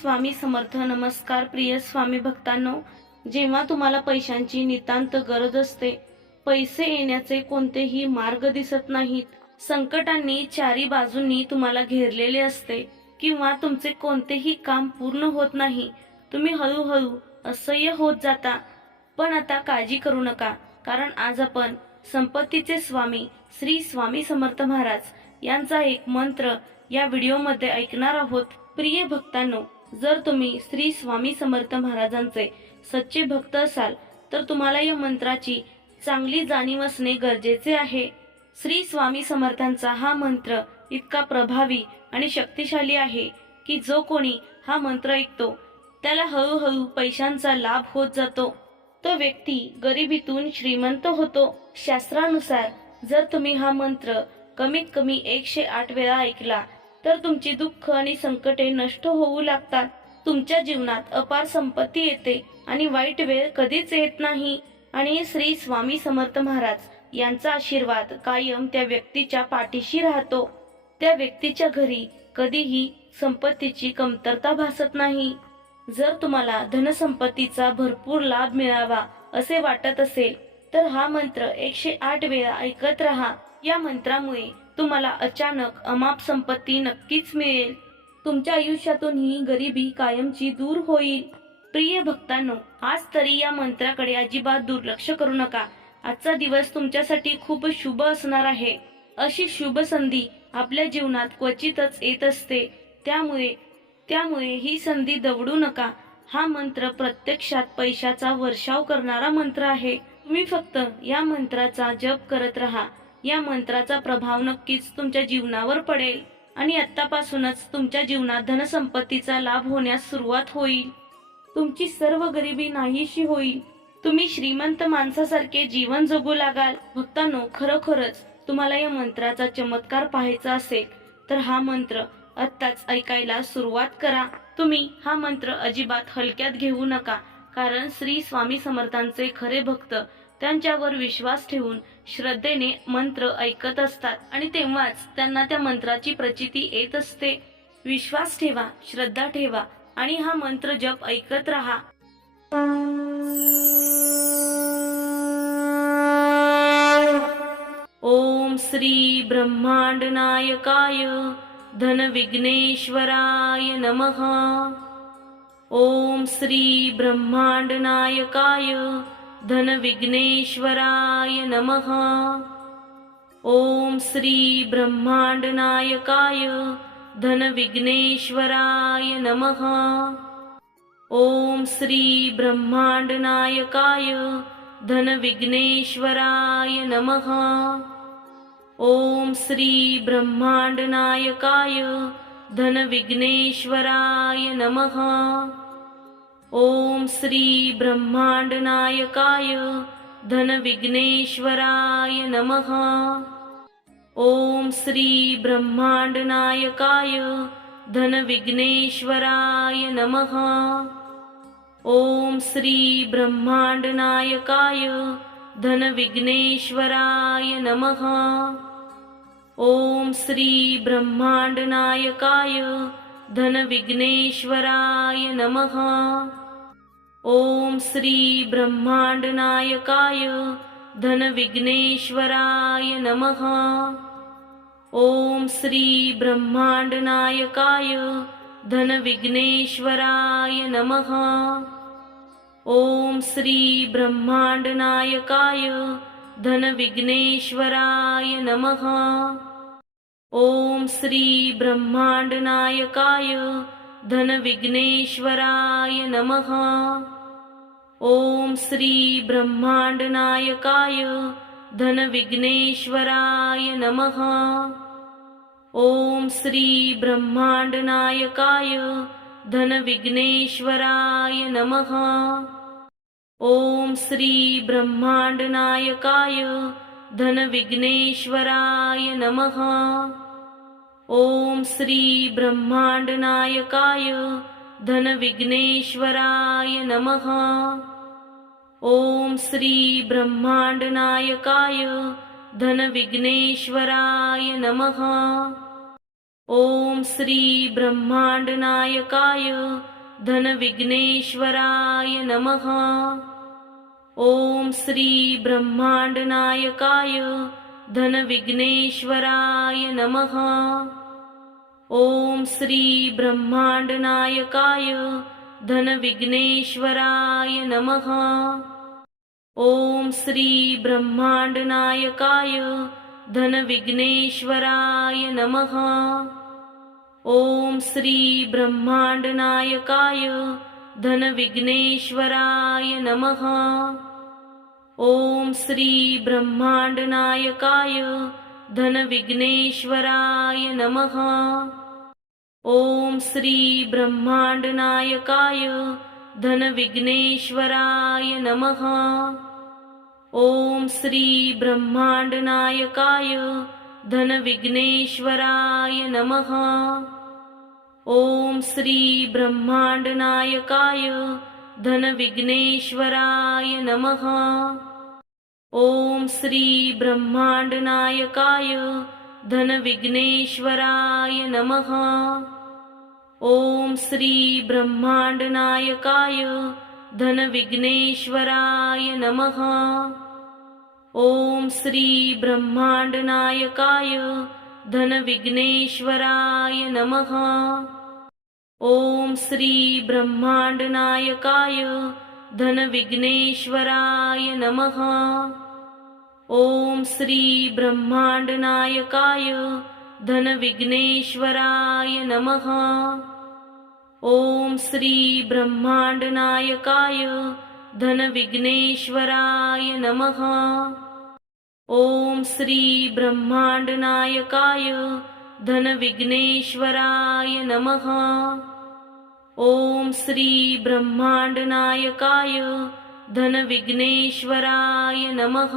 स्वामी समर्थ. नमस्कार प्रिय स्वामी भक्तांनो. जेव्हा तुम्हाला पैशांची नितांत गरज असते, पैसे येण्याचे कोणतेही मार्ग दिसत नाहीत, संकटांनी चारी बाजूंनी तुम्हाला घेरलेले असते किंवा तुमचे कोणतेही काम पूर्ण होत नाही, तुम्ही हळूहळू असह्य होत जाता, पण आता काळजी करू नका, कारण आज आपण संपत्तीचे स्वामी श्री स्वामी समर्थ महाराज यांचा एक मंत्र या व्हिडिओमध्ये ऐकणार आहोत. प्रिय भक्तांनो, जर तुम्ही श्री स्वामी समर्थ महाराजांचे सच्चे भक्त असाल तर तुम्हाला या मंत्राची चांगली जाणीव असणे गरजेचे आहे. श्री स्वामी समर्थांचा हा मंत्र इतका प्रभावी आणि शक्तिशाली आहे की जो कोणी हा मंत्र ऐकतो त्याला हळूहळू पैशांचा लाभ होत जातो. तो व्यक्ती गरिबीतून श्रीमंत होतो. शास्त्रानुसार जर तुम्ही हा मंत्र कमीत कमी 108 वेळा ऐकला तर तुमची दुःख आणि संकटे नष्ट होऊ लागतात. तुमच्या जीवनात अपार संपत्ती येते आणि वाईट वेळ कधीच येत नाही. आणि श्री स्वामी समर्थ महाराज यांचा आशीर्वाद कायम त्या व्यक्तीच्या पाठीशी राहतो. त्या व्यक्तीच्या घरी कधीही संपत्तीची कमतरता भासत नाही. जर तुम्हाला धनसंपत्तीचा भरपूर लाभ मिळावा असे वाटत असेल तर हा मंत्र 108 वेळा ऐकत राहा. या मंत्रामुळे तुम्हाला अचानक अमाप संपत्ती नक्कीच मिळेल. तुमच्या आयुष्यातून ही गरिबी कायमची दूर होईल. प्रिय भक्तांनो, आज तरी या मंत्राकडे अजिबात दुर्लक्ष करू नका. आजचा दिवस तुमच्यासाठी खूप शुभ असणार आहे. अशी शुभ संधी आपल्या जीवनात क्वचितच येत असते. त्यामुळे ही संधी दवडू नका. हा मंत्र प्रत्यक्षात पैशाचा वर्षाव करणारा मंत्र आहे. तुम्ही फक्त या मंत्राचा जप करत राहा. या मंत्राचा प्रभाव नक्कीच तुमच्या जीवनावर पडेल आणि आत्तापासूनच तुमच्या जीवनात धनसंपत्तीचा लाभ होण्यास सुरुवात होईल. तुमची सर्व गरिबी नाहीशी होईल. तुम्ही श्रीमंत माणसासारखे जीवन जगू लागाल. भक्तांनो, खरोखरच तुम्हाला या मंत्राचा चमत्कार पाहायचा असेल तर हा मंत्र आत्ताच ऐकायला सुरुवात करा. तुम्ही हा मंत्र अजिबात हलक्यात घेऊ नका, कारण श्री स्वामी समर्थांचे खरे भक्त त्यांच्यावर विश्वास ठेवून श्रद्धेने मंत्र ऐकत असतात आणि तेव्हाच त्यांना त्या मंत्राची प्रचिती येत असते. विश्वास ठेवा, श्रद्धा ठेवा आणि हा मंत्र जप ऐकत राहा. ओम श्री ब्रह्मांड नायकाय धन विघ्नेश्वराय नमः. ओम श्री ब्रह्मांड नायकाय धन विघ्नेश्वराय नमः. ओम श्री ब्रह्मांड नायकाय धन विघ्नेश्वराय नमः. ओम श्री ब्रह्मांड नायकाय धन विघ्नेश्वराय नमः. ओम श्री ब्रह्मांड नायकाय धन विघ्नेश्वराय नमः. ओम श्री ब्रह्मांड नायकाय धन विघ्नेश्वराय नमः. ओम श्री ब्रह्मांड नायकाय धन विघ्नेश्वराय नमः. ओम श्री ब्रह्मांड नायकाय धन विघ्नेश्वराय नमः. ओम श्री ब्रह्मांड नायकाय धन विघ्नेश्वराय नमः. ओम श्री ब्रह्मांड नायकाय धन विघ्नेश्वराय नमः. ओम श्री ब्रह्मांड नायकाय धन विघ्नेश्वराय नमः. ओम श्री ब्रह्मांड नायकाय धन विघ्नेश्वराय नमः. ओम श्री ब्रह्मांड नायकाय धन विघ्नेश्वराय नमः. ओम श्री ब्रह्मांड नायकाय धन विघ्नेश्वराय नमः. ओम श्री ब्रह्मांड नायकाय धन विघ्नेश्वराय नमः. ओम श्री ब्रह्मांड नायकाय धन विघ्नेश्वराय नमः. ओम श्री ब्रह्मांड नायकाय धन विघ्नेश्वराय नमः. ओम श्री ब्रह्मांड नायकाय धन विघ्नेश्वराय नमः. ओम श्री ब्रह्मांडनायकाय धनविघ्नेश्वराय नमः। ओम श्री ब्रह्मांडनायकाय धनविघ्नेश्वराय नमः। ओम श्री ब्रह्मांडनायकाय धनविघ्नेश्वराय नमः। ओम श्री ब्रह्मांडनायकाय धनविघ्नेश्वराय नमः। ओम श्री ब्रह्मांडनायकाय धनविघ्नेश्वराय नमः। ओम श्री ब्रह्मांडनायकाय धनविघ्नेश्वराय नमः। ओम श्री ब्रह्मांडनायकाय धनविघ्नेश्वराय नमः। ओम श्री ब्रह्मांडनायकाय धनविघ्नेश्वराय नमः। ओम श्री ब्रह्मांडनायकाय धनविघ्नेश्वराय नमः। ओम श्री ब्रह्मांडनायकाय धनविघ्नेश्वराय नमः। ओम श्री ब्रह्मांडनायकाय धनविघ्नेश्वराय नमः। ओम श्री ब्रह्मांडनायकाय धनविघ्नेश्वराय नमः। ओम श्री ब्रह्मांडनायकाय धनविघ्नेश्वराय नमः। ओम श्री ब्रह्मांडनायकाय धनविघ्नेश्वराय नमः। ओम श्री ब्रह्मांडनायकाय धनविघ्नेश्वराय नमः। ओम श्री ब्रह्मांडनायकाय धनविघ्नेश्वराय नमः। ओम श्री ब्रह्मांडनायकाय धनविघ्नेश्वराय नमः।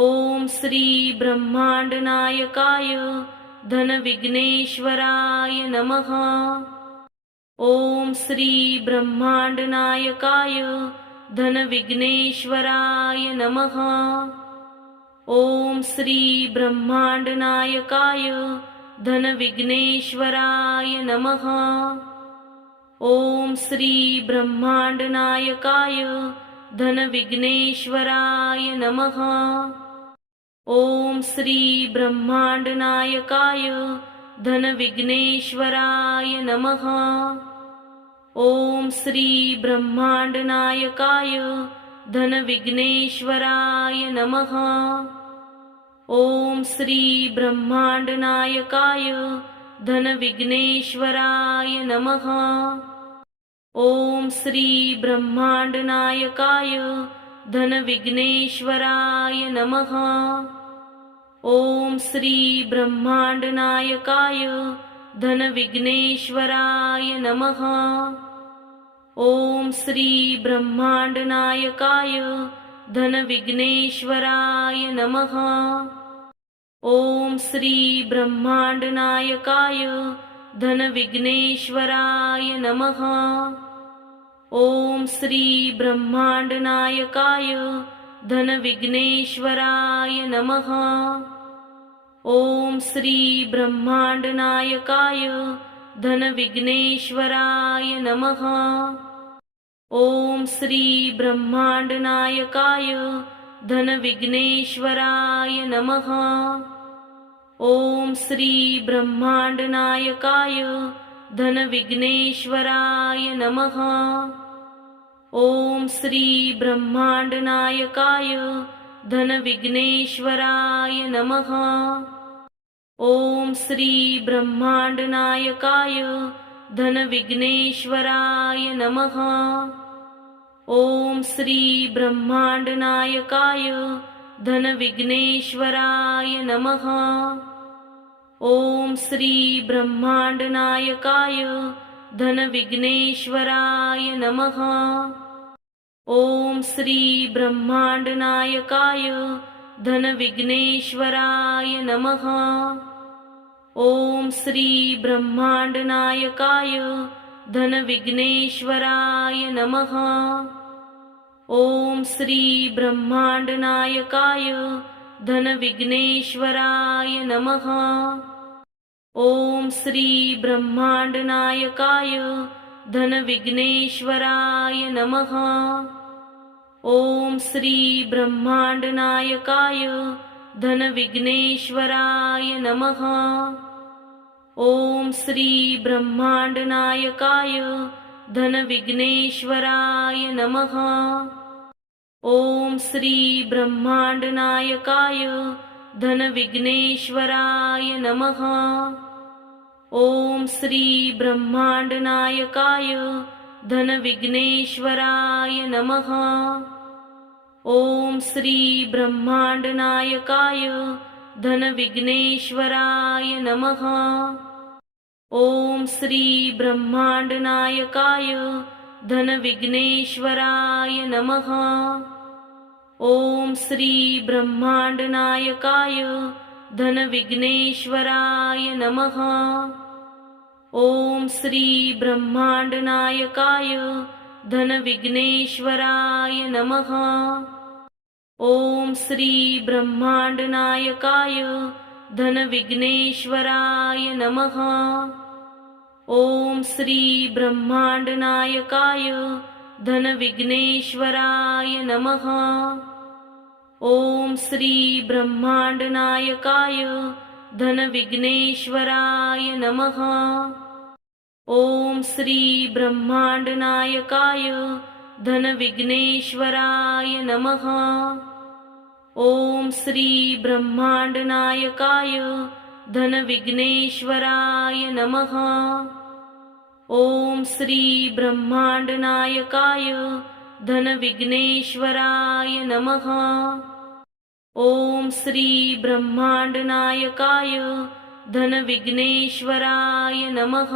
ओम श्री ब्रह्मांडनायकाय धनविघ्नेश्वराय नमः। ओम श्री ब्रह्मांडनायकाय धनविघ्नेश्वराय नमः। ओम श्री ब्रह्मांडनायकाय धनविघ्नेश्वराय नमः। ओम श्री ब्रह्मांडनायकाय धनविघ्नेश्वराय नमः। ओम श्री ब्रह्मांडनायकाय धनविघ्नेश्वराय नमः। ओम श्री ब्रह्मांडनायकाय धनविघ्नेश्वराय नमः। ओम श्री ब्रह्मांडनायकाय धनविघ्नेश्वराय नमः। ओम श्री ब्रह्मांडनायकाय धनविघ्नेश्वराय नमः। ओम श्री ब्रह्मांडनायकाय धनविघ्नेश्वराय नमः। ओम श्री ब्रह्मांडनायकाय धनविघ्नेश्वराय नमः। ओम श्री ब्रह्मांडनायकाय धनविघ्नेश्वराय नमः। ओम श्री ब्रह्मांडनायकाय धनविघ्नेश्वराय नमः। ओम श्री ब्रह्मांडनायकाय धनविघ्नेश्वराय नमः। ओम श्री ब्रह्मांडनायकाय धनविघ्नेश्वराय नमः। ओम श्री ब्रह्मांडनायकाय धनविघ्नेश्वराय नमः। ओम श्री ब्रह्मांडनायकाय धनविघ्नेश्वराय नमः। ओम श्री ब्रह्मांडनायकाय धनविघ्नेश्वराय नमः। ओम श्री ब्रह्मांडनायकाय धनविघ्नेश्वराय नमः। ओम श्री ब्रह्मांडनायकाय धनविघ्नेश्वराय नमः। ओम श्री ब्रह्मांडनायकाय धनविघ्नेश्वराय नमः। ओम श्री ब्रह्मांडनायकाय धनविघ्नेश्वराय नमः। ओम श्री ब्रह्मांडनायकाय धनविघ्नेश्वराय नमः। ओम श्री ब्रह्मांडनायकाय धनविघ्नेश्वराय नमः। ओम श्री ब्रह्मांडनायकाय धनविघ्नेश्वराय नमः। ओम श्री ब्रह्मांडनायकाय धनविघ्नेश्वराय नमः। ओम श्री ब्रह्मांडनायकाय धनविघ्नेश्वराय नमः। ओम श्री ब्रह्मांडनायकाय धनविघ्नेश्वराय नमः। ओम श्री ब्रह्मांडनायकाय धनविघ्नेश्वराय नमः। ओम श्री ब्रह्मांडनायकाय धनविघ्नेश्वराय नमः। ओम श्री ब्रह्मांडनायकाय धनविघ्नेश्वराय नमः। ओम श्री ब्रह्मांडनायकाय धनविघ्नेश्वराय नमः। ओम श्री ब्रह्मांडनायकाय धनविघ्नेश्वराय नमः। ओम श्री ब्रह्मांडनायकाय धनविघ्नेश्वराय नमः। ओम श्री ब्रह्मांडनायकाय धनविघ्नेश्वराय नमः। ओम श्री ब्रह्मांडनायकाय धनविघ्नेश्वराय नमः। ओम श्री ब्रह्मांडनायकाय धनविघ्नेश्वराय नमः। ओम श्री ब्रह्मांडनायकाय धनविघ्नेश्वराय नमः। ओम श्री ब्रह्मांडनायकाय धनविघ्नेश्वराय नमः।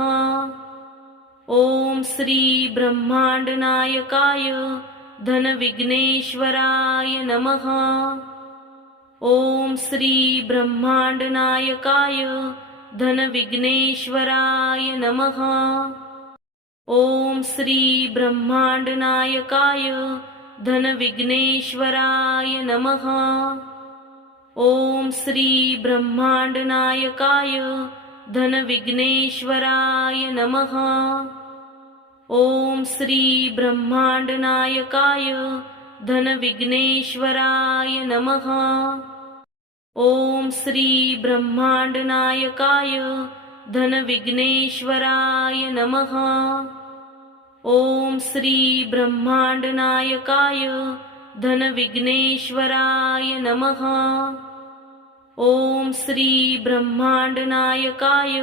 ओम श्री ब्रह्मांडनायकाय धनविघ्नेश्वराय नमः। ओम श्री ब्रह्मांडनायकाय धनविघ्नेश्वराय नमः। ओम श्री ब्रह्मांडनायकाय धनविघ्नेश्वराय नमः। ओम श्री ब्रह्मांडनायकाय धनविघ्नेश्वराय नमः। ओम श्री ब्रह्मांडनायकाय धनविघ्नेश्वराय नमः। ओम श्री ब्रह्मांडनायकाय धनविघ्नेश्वराय नमः। ओम श्री ब्रह्मांडनायकाय धनविघ्नेश्वराय नमः। ओम श्री ब्रह्मांडनायकाय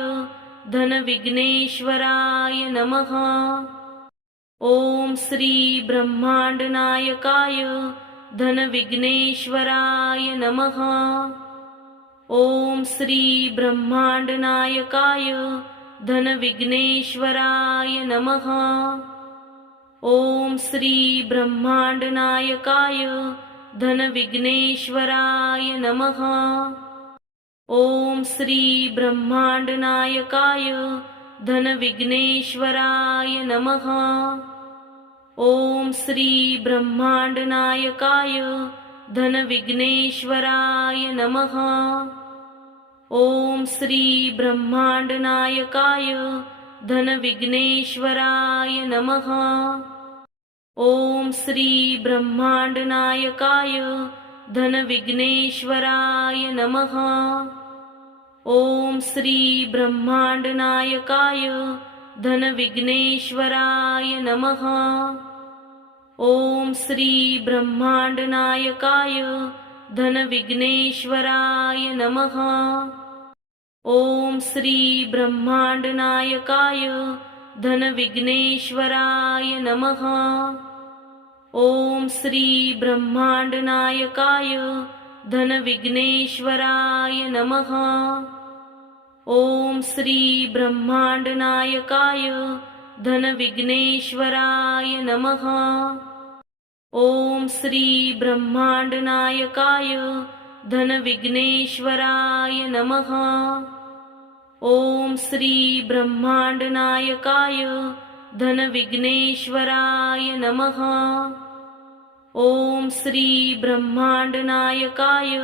धनविघ्नेश्वराय नमः। ओम श्री ब्रह्मांडनायकाय धनविघ्नेश्वराय नमः। ओम श्री ब्रह्मांडनायकाय धनविघ्नेश्वराय नमः। ओम श्री ब्रह्मांडनायकाय धनविघ्नेश्वराय नमः। ओम श्री ब्रह्मांडनायकाय धनविघ्नेश्वराय नमः। ओम श्री ब्रह्मांडनायकाय धनविघ्नेश्वराय नमः। ओम श्री ब्रह्मांडनायकाय धनविघ्नेश्वराय नमः। ओम श्री ब्रह्मांडनायकाय धनविघ्नेश्वराय नमः। ओम श्री ब्रह्मांडनायकाय धनविघ्नेश्वराय नमः। ओम श्री ब्रह्मांडनायकाय धनविघ्नेश्वराय नमः। ओम श्री ब्रह्मांडनायकाय धनविघ्नेश्वराय नमः। ओम श्री ब्रह्मांडनायकाय धनविघ्नेश्वराय नमः। ओम श्री ब्रह्मांडनायकाय धनविघ्नेश्वराय नमः। ओम श्री ब्रह्मांडनायकाय धनविघ्नेश्वराय नमः। ओम श्री ब्रह्मांडनायकाय धनविघ्नेश्वराय नमः। ओम श्री ब्रह्मांडनायकाय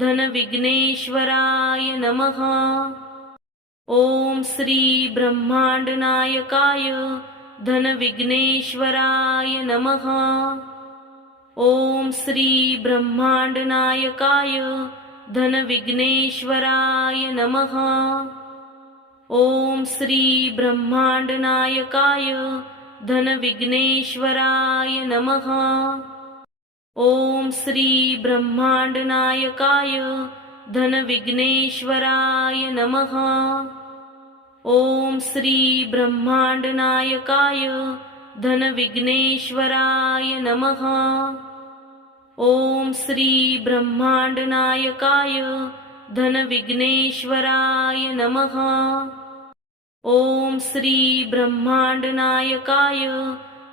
धनविघ्नेश्वराय नमः। ओम श्री ब्रह्मांडनायकाय धनविघ्नेश्वराय नमः। ओम श्री ब्रह्मांडनायकाय धनविघ्नेश्वराय नमः। ओम श्री ब्रह्मांडनायकाय धनविघ्नेश्वराय नमः। ओम श्री ब्रह्मांडनायकाय धनविघ्नेश्वराय नमः। ओम श्री ब्रह्मांडनायकाय धनविघ्नेश्वराय नमः। ओम श्री ब्रह्मांडनायकाय धनविघ्नेश्वराय नमः। ओम श्री ब्रह्मांडनायकाय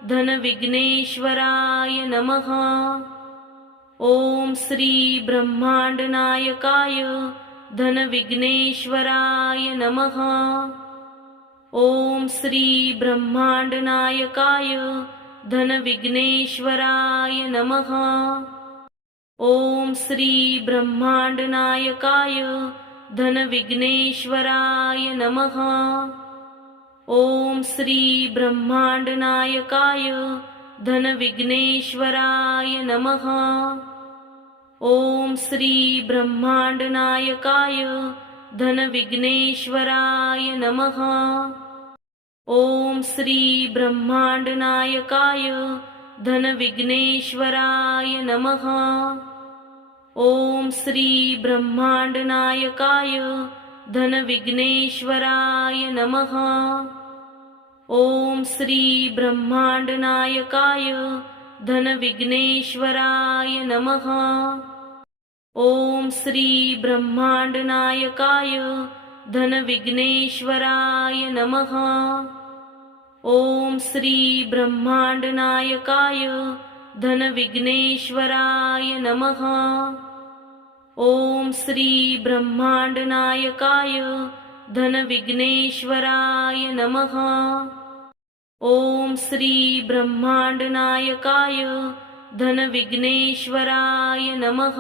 धनविघ्नेश्वराय नमः। ओम श्री ब्रह्मांडनायकाय धनविघ्नेश्वराय नमः। ओम श्री ब्रह्मांडनायकाय धनविघ्नेश्वराय नमः। ओम श्री ब्रह्मांडनायकाय धनविघ्नेश्वराय नमः। ओम श्री ब्रह्मांडनायकाय धनविघ्नेश्वराय नमः। ओम श्री ब्रह्मांडनायकाय धनविघ्नेश्वराय नमः। ओम श्री ब्रह्मांडनायकाय धनविघ्नेश्वराय नमः। ओम श्री ब्रह्मांडनायकाय धनविघ्नेश्वराय नमः। ओम श्री ब्रह्मांडनायकाय धनविघ्नेश्वराय नमः। ओम श्री ब्रह्मांडनायकाय धनविघ्नेश्वराय नमः। ओम श्री ब्रह्मांडनायकाय धनविघ्नेश्वराय नमः। ओम श्री ब्रह्मांडनायकाय धनविघ्नेश्वराय नमः। ओम श्री ब्रह्मांडनायकाय धनविघ्नेश्वराय नमः।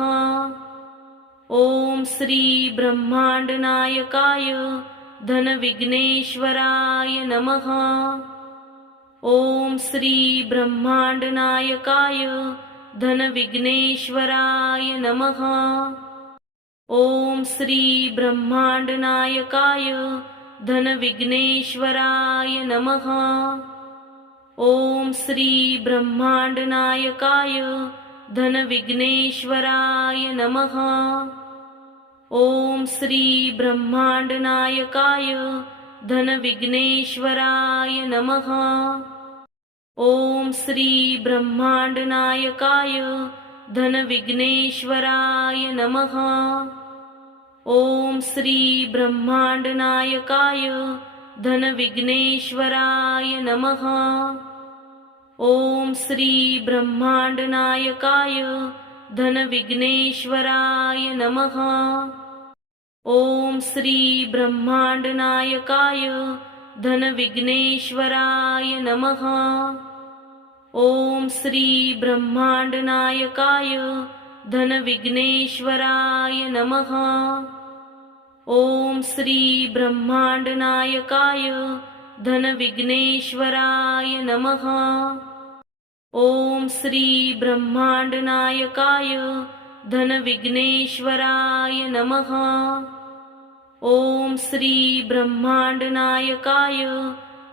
ओम श्री ब्रह्मांडनायकाय धनविघ्नेश्वराय नमः। ओम श्री ब्रह्मांडनायकाय धनविघ्नेश्वराय नमः। ओम श्री ब्रह्मांडनायकाय धनविघ्नेश्वराय नमः। ओम श्री ब्रह्मांडनायकाय धनविघ्नेश्वराय नमः। ओम श्री ब्रह्मांडनायकाय धनविघ्नेश्वराय नमः। ओम श्री ब्रह्मांडनायकाय धनविघ्नेश्वराय नमः। ओम श्री ब्रह्मांडनायकाय धनविघ्नेश्वराय नमः। ओम श्री ब्रह्मांडनायकाय धनविघ्नेश्वराय नमः। ओम श्री ब्रह्मांडनायकाय धनविघ्नेश्वराय नमः। ओम श्री ब्रह्मांडनायकाय धनविघ्नेश्वराय नमः। ओम श्री ब्रह्मांडनायकाय धनविघ्नेश्वराय नमः। ओम श्री ब्रह्मांडनायकाय धनविघ्नेश्वराय नमः। ओम श्री ब्रह्मांडनायकाय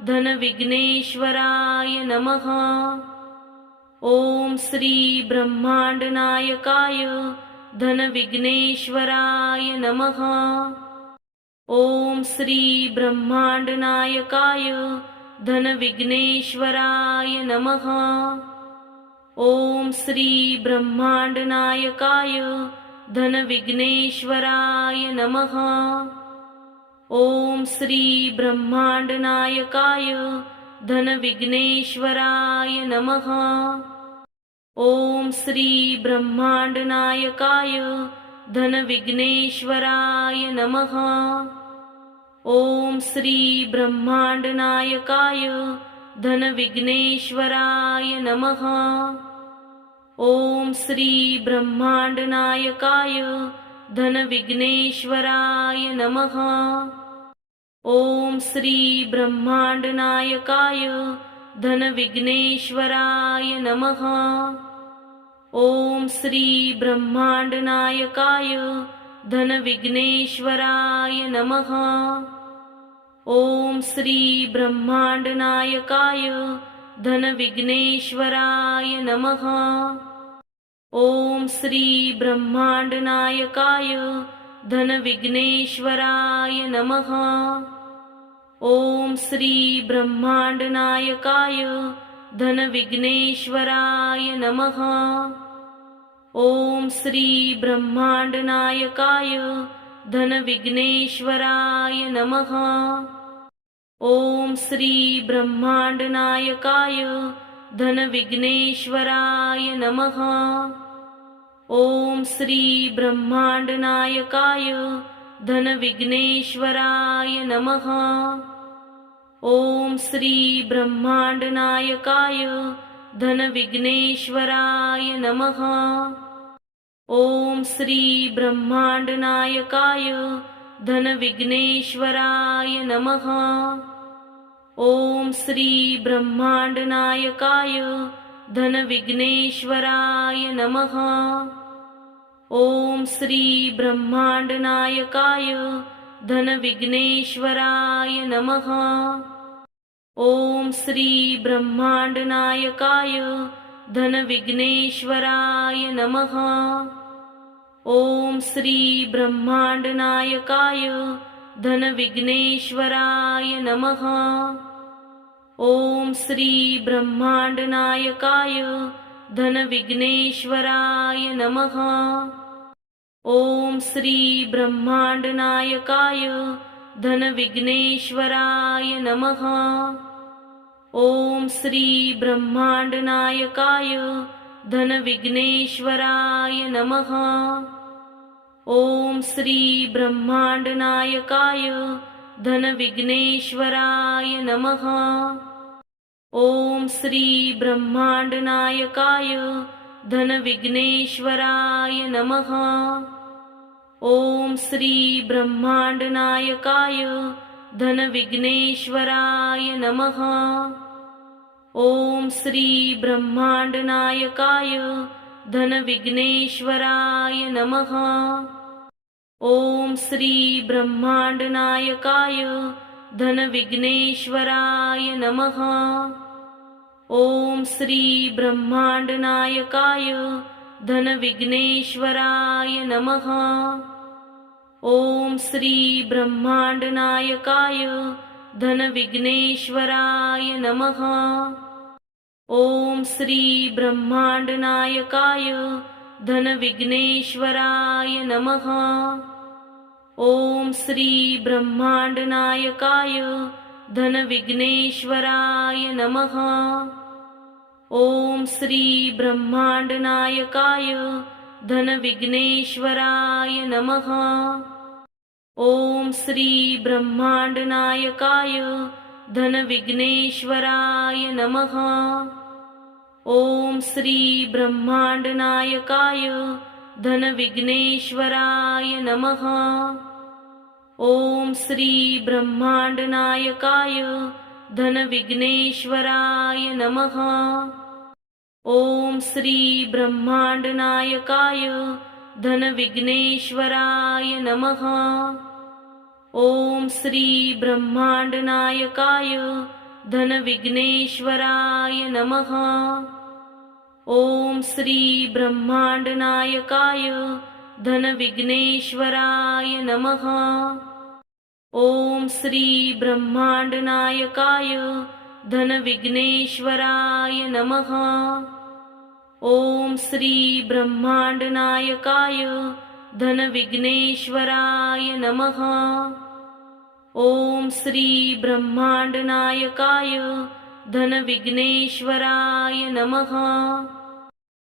धनविघ्नेश्वराय नमः। ओम श्री ब्रह्मांडनायकाय धनविघ्नेश्वराय नमः। ओम श्री ब्रह्मांडनायकाय धनविघ्नेश्वराय नमः। ओम श्री ब्रह्मांडनायकाय धनविघ्नेश्वराय नमः। ओम श्री ब्रह्मांडनायकाय धनविघ्नेश्वराय नमः। ओम श्री ब्रह्मांडनायकाय धनविघ्नेश्वराय नमः। ओम श्री ब्रह्मांडनायकाय धनविघ्नेश्वराय नमः। ओम श्री ब्रह्मांडनायकाय धनविघ्नेश्वराय नमः। ओम श्री ब्रह्मांडनायकाय धनविघ्नेश्वराय नमः। ओम श्री ब्रह्मांडनायकाय धनविघ्नेश्वराय नमः। ओम श्री ब्रह्मांडनायकाय धनविघ्नेश्वराय नमः। ओम श्री ब्रह्मांडनायकाय धनविघ्नेश्वराय नमः। ओम श्री ब्रह्मांडनायकाय धनविघ्नेश्वराय नमः। ओम श्री ब्रह्मांडनायकाय धनविघ्नेश्वराय नमः। ओम श्री ब्रह्मांडनायकाय धनविघ्नेश्वराय नमः। ओम श्री ब्रह्मांडनायकाय धनविघ्नेश्वराय नमः। ओम श्री ब्रह्मांडनायकाय धनविघ्नेश्वराय नमः। ओम श्री ब्रह्मांडनायकाय धनविघ्नेश्वराय नमः। ओम श्री ब्रह्मांडनायकाय धनविघ्नेश्वराय नमः। ओम श्री ब्रह्मांडनायकाय धनविघ्नेश्वराय नमः। ओम श्री ब्रह्मांडनायकाय धनविघ्नेश्वराय नमः। ओम श्री ब्रह्मांडनायकाय धनविघ्नेश्वराय नमः। ओम श्री ब्रह्मांडनायकाय धनविघ्नेश्वराय नमः। ओम श्री ब्रह्मांडनायकाय धनविघ्नेश्वराय नमः। ओम श्री ब्रह्मांडनायकाय धनविघ्नेश्वराय नमः। ओम श्री ब्रह्मांडनायकाय धनविघ्नेश्वराय नमः। ओम श्री ब्रह्मांडनायकाय धनविघ्नेश्वराय नमः। ओम श्री ब्रह्मांडनायकाय धनविघ्नेश्वराय नमः। ओम श्री ब्रह्मांडनायकाय धनविघ्नेश्वराय नमः। ओम श्री ब्रह्मांडनायकाय धनविघ्नेश्वराय नमः। ओम श्री ब्रह्मांडनायकाय धनविघ्नेश्वराय नमः। ओम श्री ब्रह्मांडनायकाय धनविघ्नेश्वराय नमः। ओम श्री ब्रह्मांडनायकाय धनविघ्नेश्वराय नमः। ओम श्री ब्रह्मांडनायकाय धनविघ्नेश्वराय नमः। ओम श्री ब्रह्मांडनायकाय धनविघ्नेश्वराय नमः। ओम श्री ब्रह्मांडनायकाय धनविघ्नेश्वराय नमः। ओम श्री ब्रह्मांडनायकाय धनविघ्नेश्वराय नमः। ओम श्री ब्रह्मांडनायकाय धनविघ्नेश्वराय नमः। ओम श्री ब्रह्मांडनायकाय धनविघ्नेश्वराय नमः। ओम श्री ब्रह्मांडनायकाय धनविघ्नेश्वराय नमः। ओम श्री ब्रह्मांडनायकाय धनविघ्नेश्वराय नमः। ओम श्री ब्रह्मांडनायकाय धनविघ्नेश्वराय नमः। ओम श्री ब्रह्मांडनायकाय धनविघ्नेश्वराय नमः। ओम श्री ब्रह्मांडनायकाय धनविघ्नेश्वराय नमः।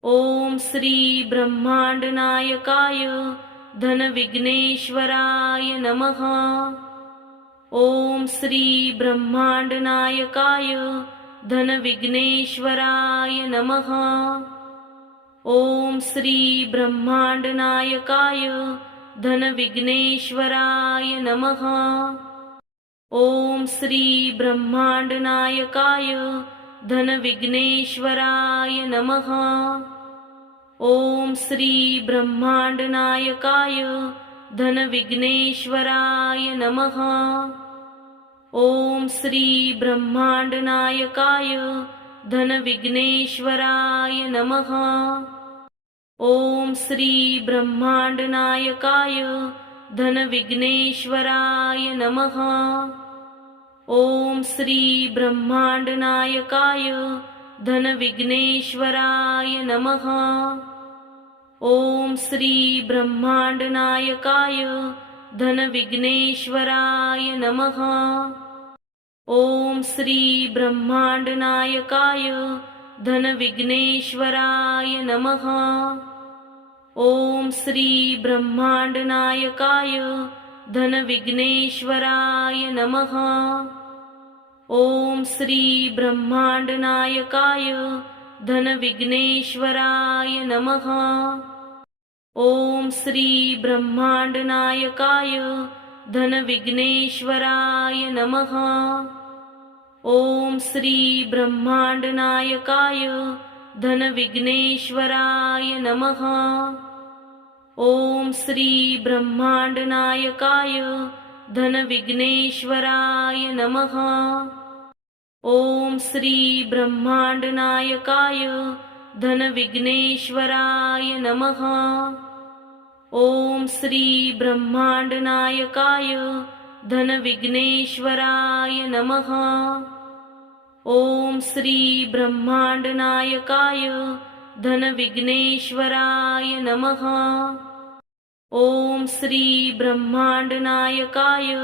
ओम श्री ब्रह्मांडनायकाय धनविघ्नेश्वराय नमः। ओम श्री ब्रह्मांडनायकाय धनविघ्नेश्वराय नमः। ओम श्री ब्रह्मांडनायकाय धनविघ्नेश्वराय नमः। ओम श्री ब्रह्मांडनायकाय धनविघ्नेश्वराय नमः। ओम श्री ब्रह्मांडनायकाय धनविघ्नेश्वराय नमः। ओम श्री ब्रह्मांडनायकाय धनविघ्नेश्वराय नमः। ओम श्री ब्रह्मांडनायकाय धनविघ्नेश्वराय नमः। ओम श्री ब्रह्मांडनायकाय धनविघ्नेश्वराय नमः। ओम श्री ब्रह्मांडनायकाय धनविघ्नेश्वराय नमः। ओम श्री ब्रह्मांडनायकाय धनविघ्नेश्वराय नमः। ओम श्री ब्रह्मांडनायकाय धनविघ्नेश्वराय नमः। ओम श्री ब्रह्मांडनायकाय धनविघ्नेश्वराय नमः। ओम श्री ब्रह्मांडनायकाय धनविघ्नेश्वराय नमः। ओम श्री ब्रह्मांडनायकाय धनविघ्नेश्वराय नमः। ओम श्री ब्रह्मांडनायकाय धनविघ्नेश्वराय नमः। ओम श्री ब्रह्मांडनायकाय धनविघ्नेश्वराय नमः। ओम श्री ब्रह्मांडनायकाय धनविघ्नेश्वराय नमः। ओम श्री ब्रह्मांडनायकाय धनविघ्नेश्वराय नमः। ओम श्री ब्रह्मांडनायकाय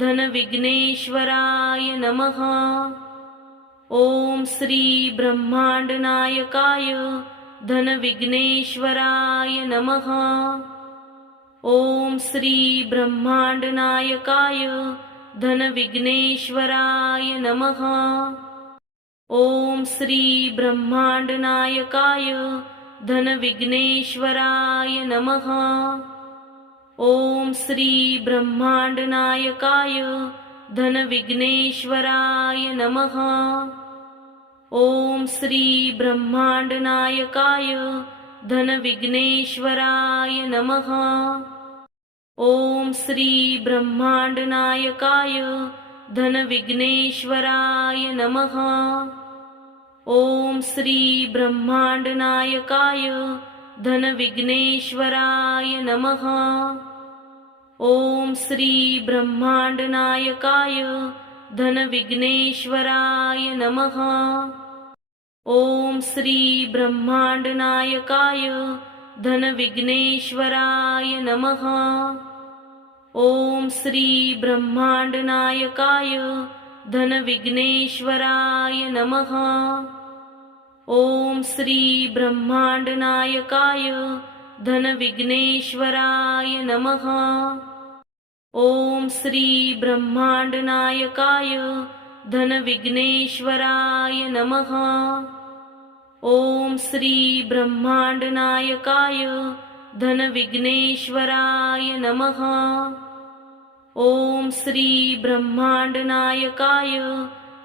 धनविघ्नेश्वराय नमः। ओम श्री ब्रह्मांडनायकाय धनविघ्नेश्वराय नमः। ओम श्री ब्रह्मांडनायकाय धनविघ्नेश्वराय नमः। ओम श्री ब्रह्मांडनायकाय धनविघ्नेश्वराय नमः। ओम श्री ब्रह्मांडनायकाय धनविघ्नेश्वराय नमः। ओम श्री ब्रह्मांडनायकाय धनविघ्नेश्वराय नमः। ओम श्री ब्रह्मांडनायकाय धनविघ्नेश्वराय नमः। ओम श्री ब्रह्मांडनायकाय धनविघ्नेश्वराय नमः। ओम श्री ब्रह्मांडनायकाय धनविघ्नेश्वराय नमः। ओम श्री ब्रह्मांडनायकाय धनविघ्नेश्वराय नमः। ओम श्री ब्रह्मांडनायकाय धनविघ्नेश्वराय नमः। ओम श्री ब्रह्मांडनायकाय धनविघ्नेश्वराय नमः। ओम श्री ब्रह्मांडनायकाय धनविघ्नेश्वराय नमः। ओम श्री ब्रह्मांडनायकाय धनविघ्नेश्वराय नमः। ओम श्री ब्रह्मांडनायकाय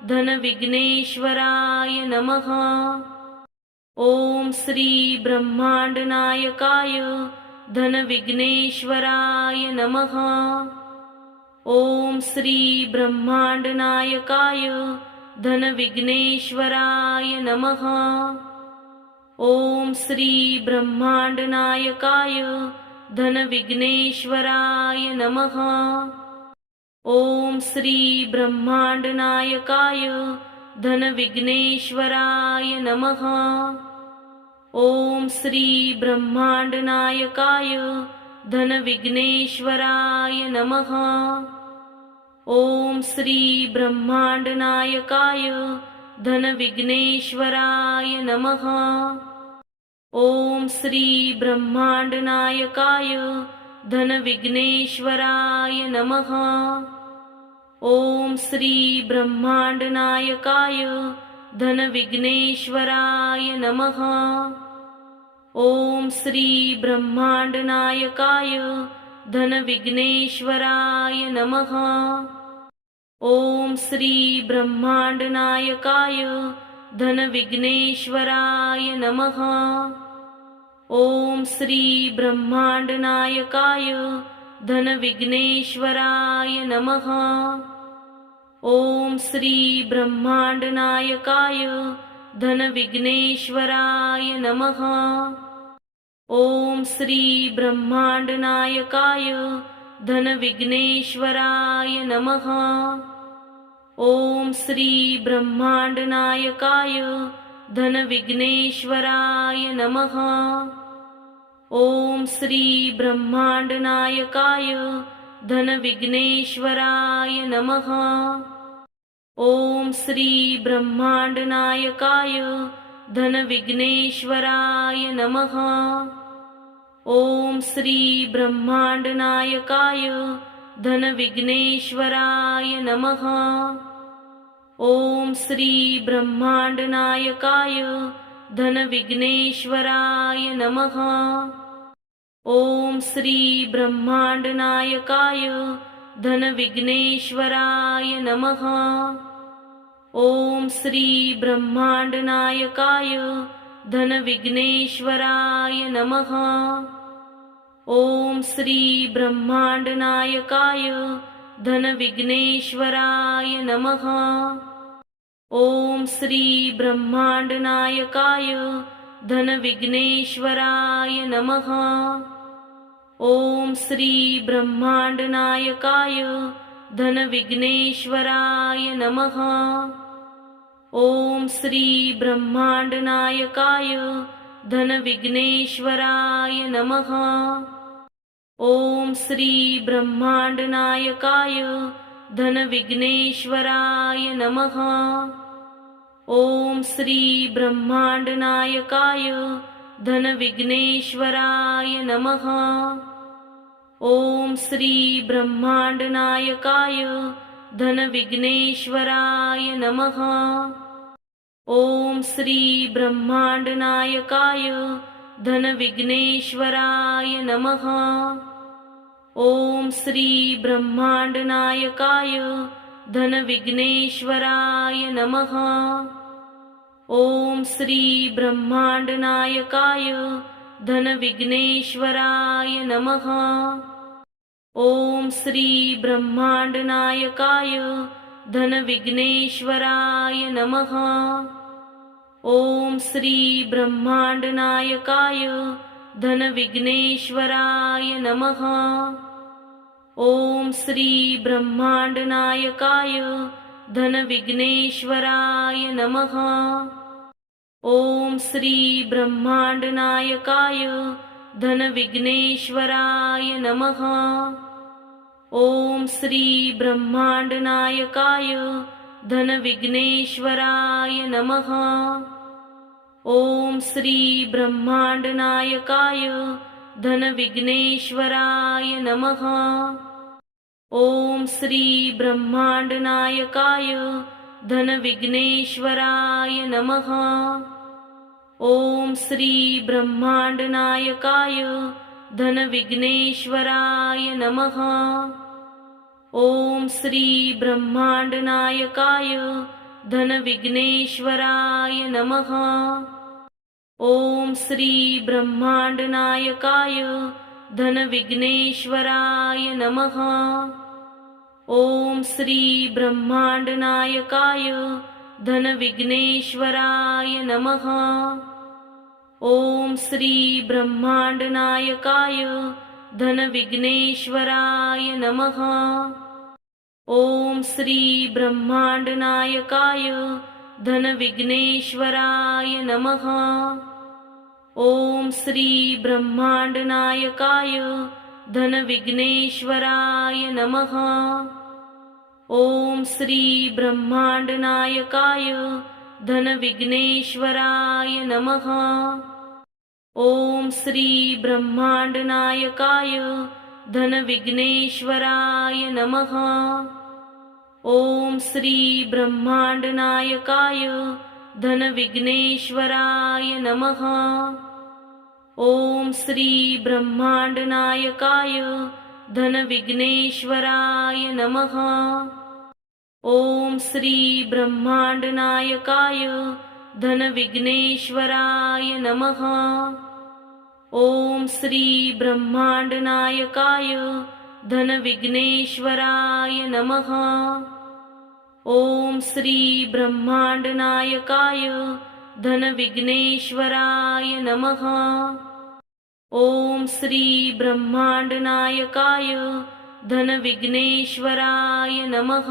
धनविघ्नेश्वराय नमः। ओम श्री ब्रह्मांडनायकाय धनविघ्नेश्वराय नमः। ओम श्री ब्रह्मांडनायकाय धनविघ्नेश्वराय नमः। ओम श्री ब्रह्मांडनायकाय धनविघ्नेश्वराय नमः। ओम श्री ब्रह्मांडनायकाय धनविघ्नेश्वराय नमः। ओम श्री ब्रह्मांडनायकाय धनविघ्नेश्वराय नमः। ओम श्री ब्रह्मांडनायकाय धनविघ्नेश्वराय नमः। ओम श्री ब्रह्मांडनायकाय धनविघ्नेश्वराय नमः। ओम श्री ब्रह्मांडनायकाय धनविघ्नेश्वराय नमः। ओम श्री ब्रह्मांडनायकाय धनविघ्नेश्वराय नमः। ओम श्री ब्रह्मांडनायकाय धनविघ्नेश्वराय नमः। ओम श्री ब्रह्मांडनायकाय धनविघ्नेश्वराय नमः। ओम श्री ब्रह्मांडनायकाय धनविघ्नेश्वराय नमः। ओम श्री ब्रह्मांडनायकाय धनविघ्नेश्वराय नमः। ओम श्री ब्रह्मांडनायकाय धनविघ्नेश्वराय नमः। ओम श्री ब्रह्मांडनायकाय धनविघ्नेश्वराय नमः। ओम श्री ब्रह्मांडनायकाय धनविघ्नेश्वराय नमः। ओम श्री ब्रह्मांडनायकाय धनविघ्नेश्वराय नमः। ओम श्री ब्रह्मांडनायकाय धनविघ्नेश्वराय नमः। ओम श्री ब्रह्मांडनायकाय धनविघ्नेश्वराय नमः। ओम श्री ब्रह्मांडनायकाय धनविघ्नेश्वराय नमः। ओम श्री ब्रह्मांडनायकाय धनविघ्नेश्वराय नमः। ओम श्री ब्रह्मांडनायकाय धनविघ्नेश्वराय नमः। ओम श्री ब्रह्मांडनायकाय धनविघ्नेश्वराय नमः। ओम श्री ब्रह्मांडनायकाय धनविघ्नेश्वराय नमः। ओम श्री ब्रह्मांडनायकाय धनविघ्नेश्वराय नमः। ओम श्री ब्रह्मांडनायकाय धनविघ्नेश्वराय नमः। ओम श्री ब्रह्मांडनायकाय धनविघ्नेश्वराय नमः। ओम श्री ब्रह्मांडनायकाय धनविघ्नेश्वराय नमः। ओम श्री ब्रह्मांडनायकाय धनविघ्नेश्वराय नमः। ओम श्री ब्रह्मांडनायकाय धनविघ्नेश्वराय नमः। ओम श्री ब्रह्मांडनायकाय धनविघ्नेश्वराय नमः। ओम श्री ब्रह्मांडनायकाय धनविघ्नेश्वराय नमः। ओम श्री ब्रह्मांडनायकाय धनविघ्नेश्वराय नमः। ओम श्री ब्रह्मांडनायकाय धनविघ्नेश्वराय नमः। ओम श्री ब्रह्मांडनायकाय धनविघ्नेश्वराय नमः। ओम श्री ब्रह्मांडनायकाय धनविघ्नेश्वराय नमः। ओम श्री ब्रह्मांडनायकाय धनविघ्नेश्वराय नमः। ओम श्री ब्रह्मांडनायकाय धनविघ्नेश्वराय नमः। ओम श्री ब्रह्मांडनायकाय धनविघ्नेश्वराय नमः। ओम श्री ब्रह्मांडनायकाय धनविघ्नेश्वराय नमः। ओम श्री ब्रह्मांडनायकाय धनविघ्नेश्वराय नमः। ओम श्री ब्रह्मांडनायकाय धनविघ्नेश्वराय नमः। ओम श्री ब्रह्मांडनायकाय धनविघ्नेश्वराय नमः। ओम श्री ब्रह्मांडनायकाय धनविघ्नेश्वराय नमः। ओम श्री ब्रह्मांडनायकाय धनविघ्नेश्वराय नमः। ओम श्री ब्रह्मांडनायकाय धनविघ्नेश्वराय नमः। ओम श्री ब्रह्मांडनायकाय धनविघ्नेश्वराय नमः। ओम श्री ब्रह्मांडनायकाय धनविघ्नेश्वराय नमः। ओम श्री ब्रह्मांडनायकाय धनविघ्नेश्वराय नमः। ओम श्री ब्रह्मांडनायकाय धनविघ्नेश्वराय नमः। ओम श्री ब्रह्मांडनायकाय धनविघ्नेश्वराय नमः। ओम श्री ब्रह्मांडनायकाय धनविघ्नेश्वराय नमः।